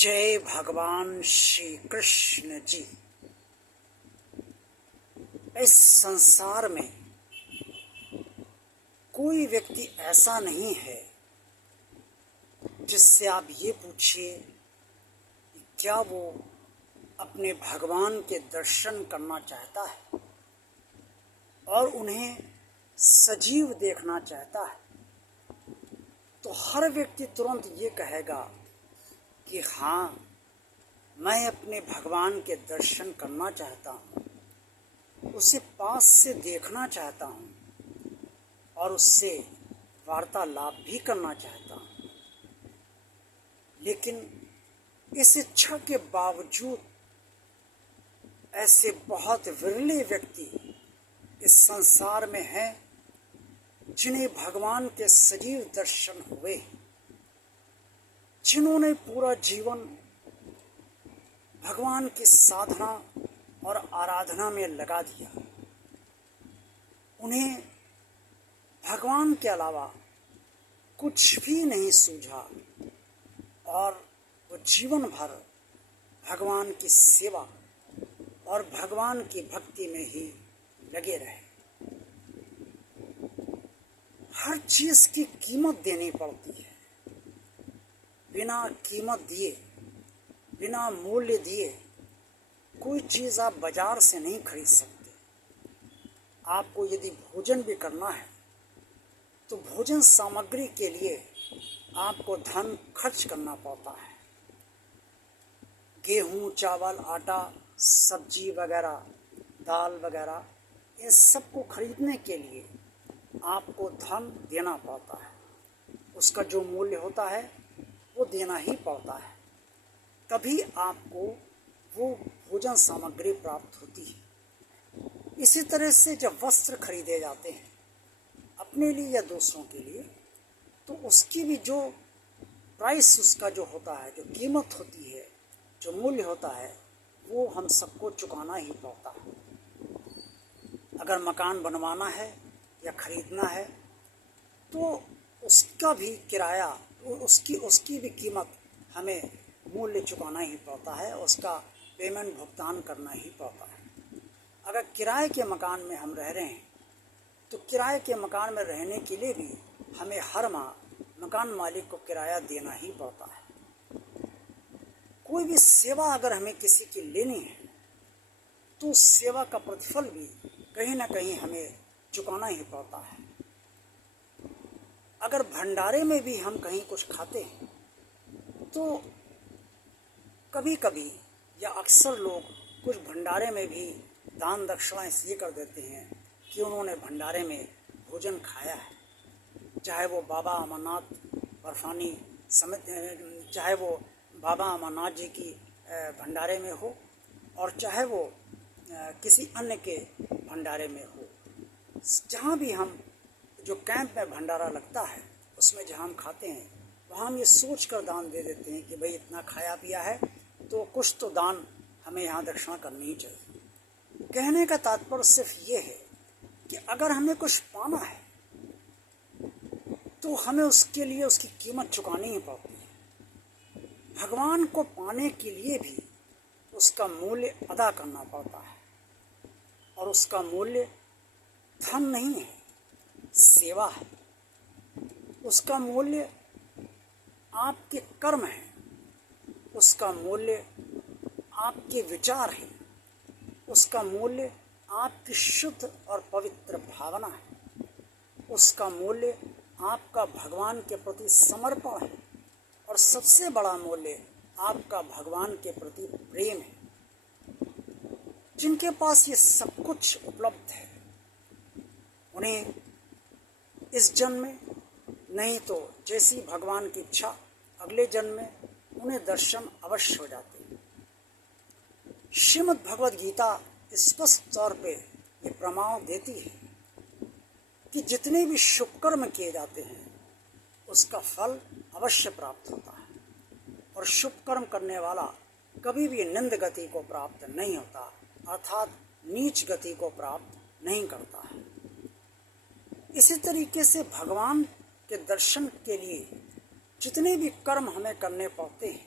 जय भगवान श्री कृष्ण जी। इस संसार में कोई व्यक्ति ऐसा नहीं है जिससे आप ये पूछिए कि क्या वो अपने भगवान के दर्शन करना चाहता है और उन्हें सजीव देखना चाहता है, तो हर व्यक्ति तुरंत ये कहेगा कि हाँ, मैं अपने भगवान के दर्शन करना चाहता हूँ, उसे पास से देखना चाहता हूँ और उससे वार्तालाप भी करना चाहता हूँ। लेकिन इस इच्छा के बावजूद ऐसे बहुत विरले व्यक्ति इस संसार में हैं जिन्हें भगवान के सजीव दर्शन हुए, जिन्होंने पूरा जीवन भगवान की साधना और आराधना में लगा दिया। उन्हें भगवान के अलावा कुछ भी नहीं सूझा और वो जीवन भर भगवान की सेवा और भगवान की भक्ति में ही लगे रहे। हर चीज़ की कीमत देनी पड़ती है। बिना कीमत दिए, बिना मूल्य दिए कोई चीज़ आप बाजार से नहीं खरीद सकते। आपको यदि भोजन भी करना है तो भोजन सामग्री के लिए आपको धन खर्च करना पड़ता है। गेहूँ, चावल, आटा, सब्जी वगैरह, दाल वगैरह, इन सब को खरीदने के लिए आपको धन देना पड़ता है। उसका जो मूल्य होता है वो देना ही पड़ता है, तभी आपको वो भोजन सामग्री प्राप्त होती है। इसी तरह से जब वस्त्र खरीदे जाते हैं अपने लिए या दूसरों के लिए, तो उसकी भी जो प्राइस, उसका जो होता है, जो कीमत होती है, जो मूल्य होता है, वो हम सबको चुकाना ही पड़ता है। अगर मकान बनवाना है या खरीदना है तो उसका भी किराया, उसकी भी कीमत हमें मूल्य चुकाना ही पड़ता है, उसका पेमेंट भुगतान करना ही पड़ता है। अगर किराए के मकान में हम रह रहे हैं तो किराए के मकान में रहने के लिए भी हमें हर माह मकान मालिक को किराया देना ही पड़ता है। कोई भी सेवा अगर हमें किसी की लेनी है तो उस सेवा का प्रतिफल भी कहीं ना कहीं हमें चुकाना ही पड़ता है। अगर भंडारे में भी हम कहीं कुछ खाते हैं तो कभी कभी या अक्सर लोग कुछ भंडारे में भी दान दक्षिणा इसलिए कर देते हैं कि उन्होंने भंडारे में भोजन खाया है, चाहे वो बाबा अमरनाथ बर्फानी समेत, चाहे वो बाबा अमरनाथ जी की भंडारे में हो और चाहे वो किसी अन्य के भंडारे में हो। जहाँ भी हम, जो कैंप में भंडारा लगता है उसमें जहाँ हम खाते हैं, वहाँ हम ये सोच कर दान दे देते हैं कि भाई इतना खाया पिया है तो कुछ तो दान हमें यहाँ दक्षिणा करनी ही चाहिए। कहने का तात्पर्य सिर्फ ये है कि अगर हमें कुछ पाना है तो हमें उसके लिए उसकी कीमत चुकानी ही पड़ती है। भगवान को पाने के लिए भी उसका मूल्य अदा करना पड़ता है और उसका मूल्य धन नहीं है, सेवा है। उसका मूल्य आपके कर्म है, उसका मूल्य आपके विचार है, उसका मूल्य आपकी शुद्ध और पवित्र भावना है, उसका मूल्य आपका भगवान के प्रति समर्पण है और सबसे बड़ा मूल्य आपका भगवान के प्रति प्रेम है। जिनके पास ये सब कुछ उपलब्ध है उन्हें इस जन्म में नहीं तो जैसी भगवान की इच्छा अगले जन्म में उन्हें दर्शन अवश्य हो जाते हैं। श्रीमद् भगवद गीता स्पष्ट तौर पे ये प्रमाण देती है कि जितने भी शुभ कर्म किए जाते हैं उसका फल अवश्य प्राप्त होता है और शुभ कर्म करने वाला कभी भी निंद गति को प्राप्त नहीं होता, अर्थात नीच गति को प्राप्त नहीं करता है। इसी तरीके से भगवान के दर्शन के लिए जितने भी कर्म हमें करने पड़ते हैं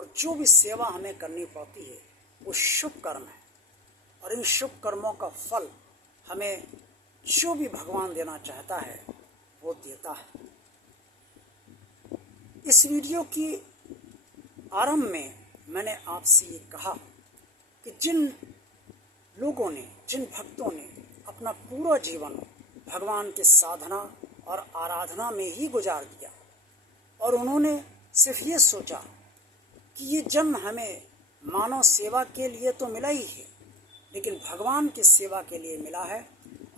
और जो भी सेवा हमें करनी पड़ती है वो शुभ कर्म है, और इन शुभ कर्मों का फल हमें जो भी भगवान देना चाहता है वो देता है। इस वीडियो की आरंभ में मैंने आपसे ये कहा कि जिन लोगों ने, जिन भक्तों ने अपना पूरा जीवन भगवान की साधना और आराधना में ही गुजार दिया, और उन्होंने सिर्फ ये सोचा कि ये जन्म हमें मानव सेवा के लिए तो मिला ही है, लेकिन भगवान की सेवा के लिए मिला है,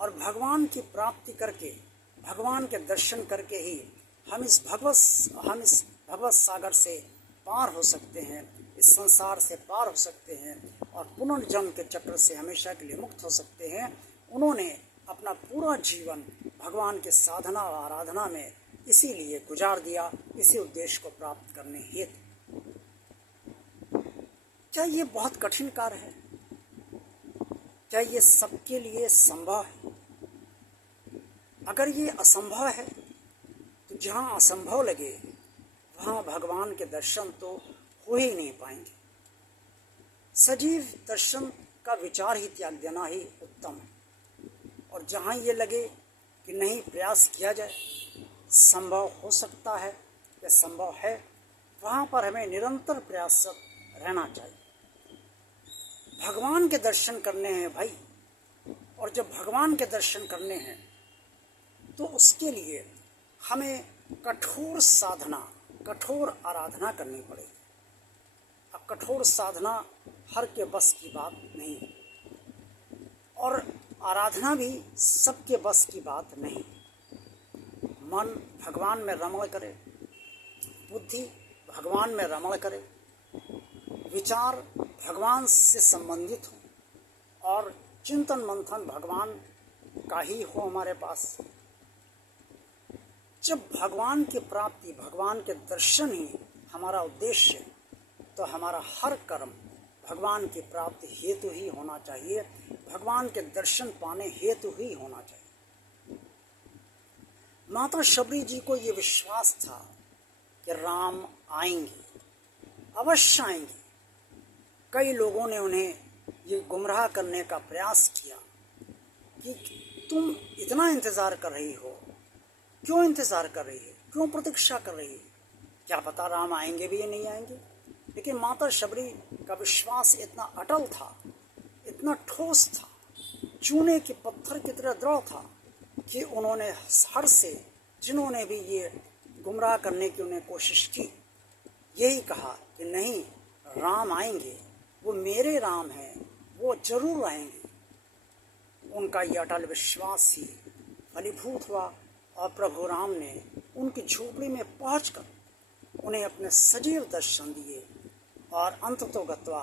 और भगवान की प्राप्ति करके, भगवान के दर्शन करके ही हम इस भगवत सागर से पार हो सकते हैं, इस संसार से पार हो सकते हैं और पुनर्जन्म के चक्र से हमेशा के लिए मुक्त हो सकते हैं। उन्होंने अपना पूरा जीवन भगवान के साधना और आराधना में इसीलिए गुजार दिया, इसी उद्देश्य को प्राप्त करने हेतु। क्या ये बहुत कठिन कार्य है? क्या ये सबके लिए संभव है? अगर ये असंभव है तो जहाँ असंभव लगे वहाँ भगवान के दर्शन तो हो ही नहीं पाएंगे। सजीव दर्शन का विचार ही त्याग देना ही उत्तम है, और जहाँ ये लगे कि नहीं, प्रयास किया जाए, संभव हो सकता है या संभव है, वहाँ पर हमें निरंतर प्रयासरत रहना चाहिए। भगवान के दर्शन करने हैं भाई, और जब भगवान के दर्शन करने हैं तो उसके लिए हमें कठोर साधना, कठोर आराधना करनी पड़ेगी। अब कठोर साधना हर के बस की बात नहीं, और आराधना भी सबके बस की बात नहीं। मन भगवान में रमण करे, बुद्धि भगवान में रमण करे, विचार भगवान से संबंधित हो, और चिंतन मंथन भगवान का ही हो हमारे पास। जब भगवान की प्राप्ति, भगवान के दर्शन ही हमारा उद्देश्य है, तो हमारा हर कर्म भगवान की प्राप्ति हेतु ही होना चाहिए, भगवान के दर्शन पाने हेतु ही होना चाहिए। माता शबरी जी को ये विश्वास था कि राम आएंगे, अवश्य आएंगे। कई लोगों ने उन्हें ये गुमराह करने का प्रयास किया कि तुम इतना इंतज़ार कर रही हो, क्यों इंतज़ार कर रही है, क्यों प्रतीक्षा कर रही है, क्या पता राम आएंगे भी या नहीं आएंगे। लेकिन माता शबरी का विश्वास इतना अटल था, इतना ठोस था, चूने के पत्थर की तरह दृढ़ था कि उन्होंने हर से, जिन्होंने भी ये गुमराह करने की उन्हें कोशिश की, यही कहा कि नहीं, राम आएंगे, वो मेरे राम हैं, वो जरूर आएंगे। उनका ये अटल विश्वास ही फलीभूत हुआ, और प्रभु राम ने उनकी झोपड़ी में पहुंचकर उन्हें अपने सजीव दर्शन दिए, और अंततोगत्वा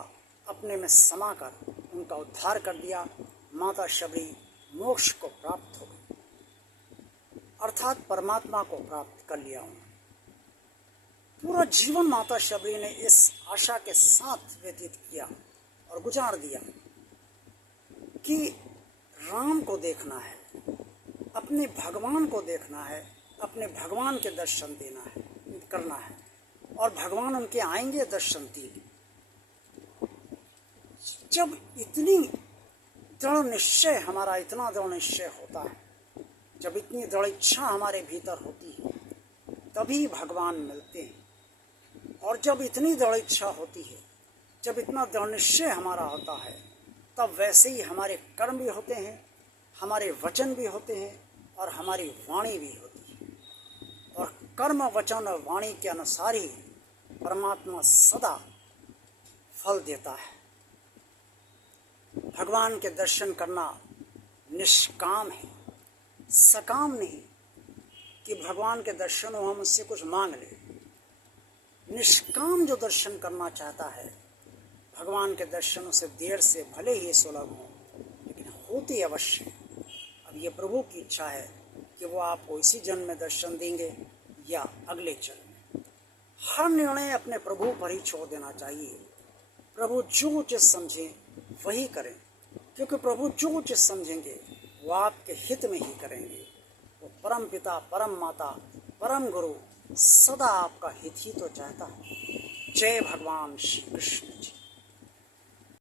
अपने में समाकर उनका उद्धार कर दिया। माता शबरी मोक्ष को प्राप्त हो गई, अर्थात परमात्मा को प्राप्त कर लिया उन्होंने। पूरा जीवन माता शबरी ने इस आशा के साथ व्यतीत किया और गुजार दिया कि राम को देखना है, अपने भगवान को देखना है, अपने भगवान के दर्शन देना है, करना है, और भगवान उनके आएंगे दर्शन देंगे। जब इतनी दृढ़ निश्चय, हमारा इतना दृढ़ निश्चय होता है, जब इतनी दृढ़ इच्छा हमारे भीतर होती है, तभी भगवान मिलते हैं। और जब इतनी दृढ़ इच्छा होती है, जब इतना दृढ़ निश्चय हमारा होता है, तब वैसे ही हमारे कर्म भी होते हैं, हमारे वचन भी होते हैं, और हमारी वाणी भी होती है। और कर्म, वचन और वाणी के अनुसार ही परमात्मा सदा फल देता है। भगवान के दर्शन करना निष्काम है, सकाम नहीं कि भगवान के दर्शन हो हम उससे कुछ मांग लें। निष्काम जो दर्शन करना चाहता है, भगवान के दर्शनों से देर से भले ही सुलभ हो, लेकिन होते अवश्य हैं। अब ये प्रभु की इच्छा है कि वो आपको इसी जन्म में दर्शन देंगे या अगले जन्म में। हर निर्णय अपने प्रभु पर ही छोड़ देना चाहिए। प्रभु जो उचित समझें वही करें, क्योंकि प्रभु जो उचित समझेंगे वो आपके हित में ही करेंगे। वो परम पिता, परम माता, परम गुरु सदा आपका हित ही तो चाहता है। जय भगवान श्री कृष्ण जी।